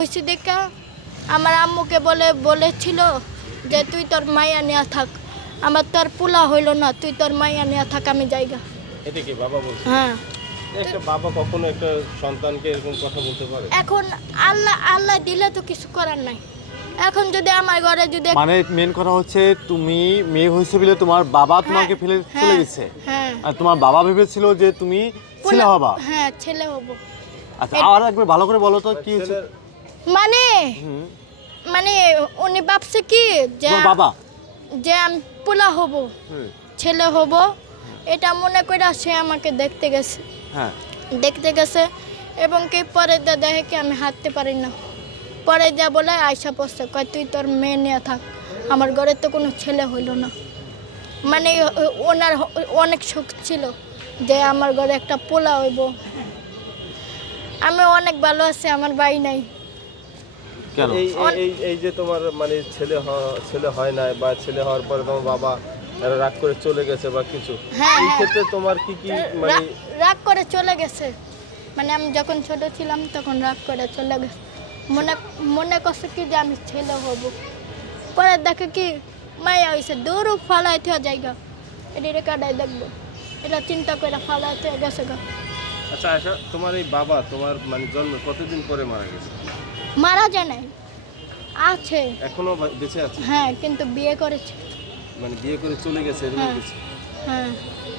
হয়েছে দেখা আমার আম্মুকে বলেছিল যে তুই তোর মাইয়া নিয়ে থাক, আমার তোর পোলা হইলো না, তুই তোর মাইয়া নিয়ে থাক, আমি জায়গা। এটা কি বাবা বলছে? হ্যাঁ। একটা বাবা কখনো একটা সন্তানকে এরকম কথা বলতে পারে? এখন আল্লাহ দিলে তো কিছু করার নাই। এখন যদি আমার ঘরে যদি মানে মেন কথা হচ্ছে তুমি মেয়ে হয়েছে বলে তোমার বাবা তোমাকে ফেলে চলে গেছে। হ্যাঁ। আর তোমার বাবা ভেবেছিল যে তুমি ছেলে হবা। হ্যাঁ, ছেলে হব। আচ্ছা আর একবার ভালো করে বলো তো কি মানে মানে উনি ভাবছে কি যে তোমার বাবা যে আমি পোলা হব, ছেলে হব, এটা মনে করে সে আমাকে দেখতে গেছে। হ্যাঁ, দেখতে গেছে এবং কি পরে দেখে কি আমি হাঁটতে পারি না। পরে যা বলে আয়সা পড়ছে, কয় তুই তোর মেয়ে নিয়ে থাক, আমার ঘরে তো কোনো ছেলে হইল না। মানে ওনার অনেক শখ ছিল যে আমার ঘরে একটা পোলা হইব। আমি অনেক ভালো আছি, আমার ভাই নাই। কেন এই যে তোমার মানে ছেলে হয় না বা ছেলে হওয়ার পরে তোমার বাবা রাগ করে চলে গেছে বা কিছু, এই ক্ষেত্রে তোমার কি মানে রাগ করে চলে গেছে? মানে আমি যখন ছোট ছিলাম তখন রাগ করে চলে গেছে। মনে করছে কি যে আমি ছেলে হব। পরে দেখে কি মায়া হয়েছে, দূর ফালাইতে জায়গা, এটি রেখাটাই দেখবো, এটা চিন্তা করে ফালাইতে গেছে গা। আচ্ছা আচ্ছা, তোমার এই বাবা তোমার মানে জন্ম কতদিন পরে মারা গেছে? মারা যায় নাই, আছে এখনো বেঁচে আছে? হ্যাঁ, কিন্তু বিয়ে করেছে। মানে বিয়ে করে চলে গেছে এরকম কিছু? হ্যাঁ।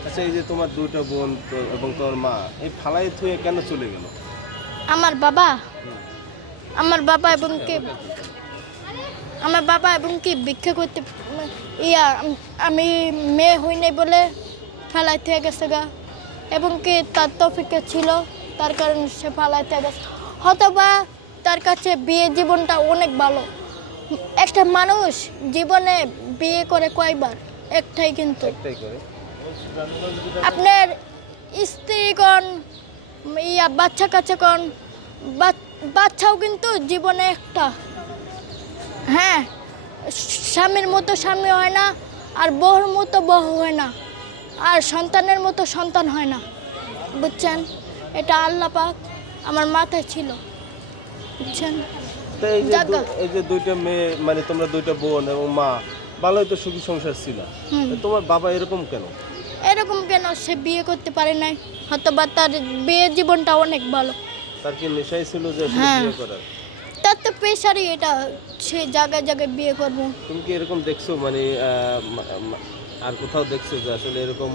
আচ্ছা, এই যে তোমার দুইটা বোন এবং তোমার মা এই ফালাই থুয়ে কেন চলে গেল? আমার বাবা এবং কি ভিক্ষা করতে আমি মেয়ে হই নাই বলে ফেলাইতে গেছে গা, এবং কি তার তৌফিকে ছিল, তার কারণে সে ফেলাইতে গেছে। হয়তোবা তার কাছে বিয়ে জীবনটা অনেক ভালো। একটা মানুষ জীবনে বিয়ে করে কয়বার? একটাই, কিন্তু একটাই করে। আপনার স্ত্রী কোন বাচ্চা কাচ্চা কোন, বাচ্চাও কিন্তু জীবনে একটা। হ্যাঁ, স্বামীর মতো স্বামী হয় না, আর বহুর মতো বহু হয় না, আর সন্তানের মতো সন্তান হয় না, বুঝছেন? এটা আল্লাহ পাক আমার মাথায় ছিল, বুঝছেন? এই যে দুইটা মেয়ে মানে তোমরা দুইটা বোন এবং মা ভালোই তো সুখী সংসার ছিল, তোমার বাবা এরকম কেন? এরকম কেন? সে বিয়ে করতে পারে নাই, হয়তো বা তার বিয়ে জীবনটা অনেক ভালো। তার কি নেশাই ছিল যে বিয়ে করার? তার তো পেশারই এটা, সে জায়গায় জায়গায় বিয়ে করবো। তুমি কি এরকম দেখছো মানে আর কোথাও দেখছো যে আসলে এরকম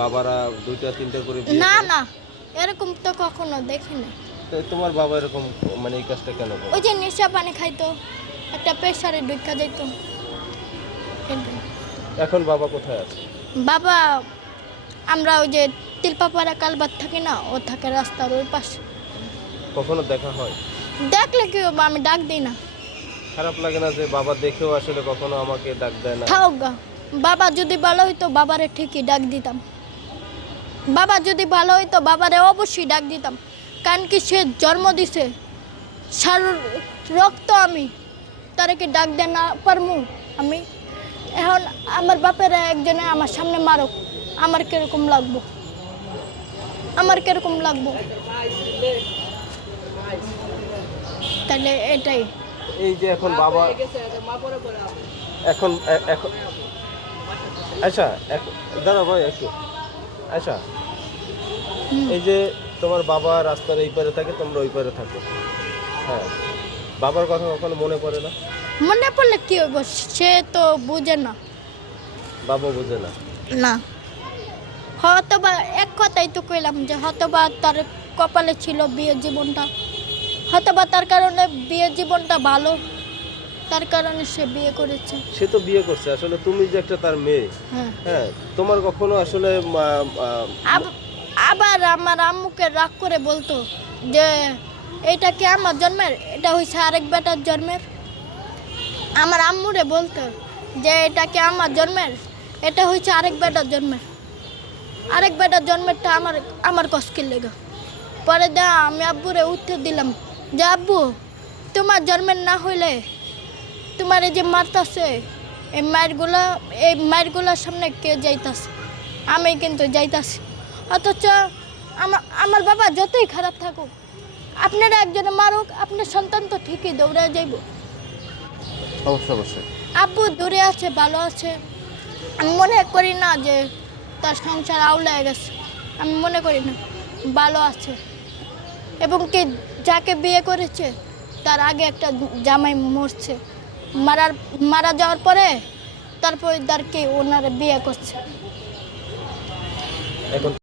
বাবারা দুইটা তিনটা করে বিয়ে না করে? না, এরকম তো কখনো দেখিনি। তো তোমার বাবা এরকম মানে এই কাজটা কেন করে? ওই যে নেশা পানি খাইতো, একটা পেশারে ঢুকা যেত। এখন বাবা কোথায় আছে? বাবা, আমরা ওই যে তিলপাপাড়া কালবাদ থাকি না, ও থাকে রাস্তার ওই পাশে। কখনো দেখা হয়? দেখলে কি হবে, আমি ডাক দিই না। খারাপ লাগে না যে বাবা দেখেও আসলে কখনো আমাকে ডাক দেয় না? থাক গা, বাবা যদি ভালো হইতো বাবারে ঠিকই ডাক দিতাম। বাবা যদি ভালো হইতো বাবারে অবশ্যই ডাক দিতাম, কারণ কি সে জন্ম দিছে, সার রক্ত আমি, তারে কি ডাক দেয় না পারমু আমি? এখন আমার বাপের একজনে আমার সামনে মারক, আমার কিরকম লাগবো? তাহলে এটাই। এই যে এখন বাবা এখন আচ্ছা দাঁড়া ভাই একটু, আচ্ছা এই যে তোমার বাবা রাস্তার এই পারে থাকে, তোমরা ওই পারে থাকো, হ্যাঁ, বাবার কথা কখনো মনে পড়ে না? মনে পড়লে কি হইব? সে তো বুঝে না। বাবা বোঝে না? না, হয়তোবা এক কথাই তো কইলাম যে হয়তোবা তার কপালে ছিল বিয়ের জীবনটা, হয়তোবা তার কারণে বিয়ের জীবনটা ভালো, তার কারণে সে বিয়ে করেছে। সে তো বিয়ে করছে, আসলে তুমি যে একটা তার মেয়ে, হ্যাঁ, তোমার কখনো আসলে আবার আমার আম্মুকে রাগ করে বলতো যে এটা কি আমার জন্মের, এটা হয়েছে আরেক বেটার জন্মের। আমার আম্মুরে বলতো যে এটা কি আমার জন্মের, এটা হয়েছে আরেক বেটার জন্মের। আরেক বেটার জন্মেরটা আমার কষ্টের লেগে। পরে আমি আব্বুরে উঠতে দিলাম যে আব্বু, তোমার জন্মের না হইলে তোমার এই যে মারতাছে, এই মায়েরগুলোর সামনে কে যাইতাছে? আমি কিন্তু যাইতাছি। অথচ আমার বাবা যতই খারাপ থাকুক, আপনারা একজনে মারুক, আপনার সন্তান তো ঠিকই দৌড়ে যাইব। অবশ্যই অবশ্যই। আব্বু দূরে আছে, ভালো আছে। আমি মনে করি না যে তার সংসার আউলায় গেছে, আমি মনে করি না, ভালো আছে। এবং কি যাকে বিয়ে করেছে তার আগে একটা জামাই মরছে, মারা যাওয়ার পরে তারপরে তার কি ওনারা বিয়ে করছে। এখন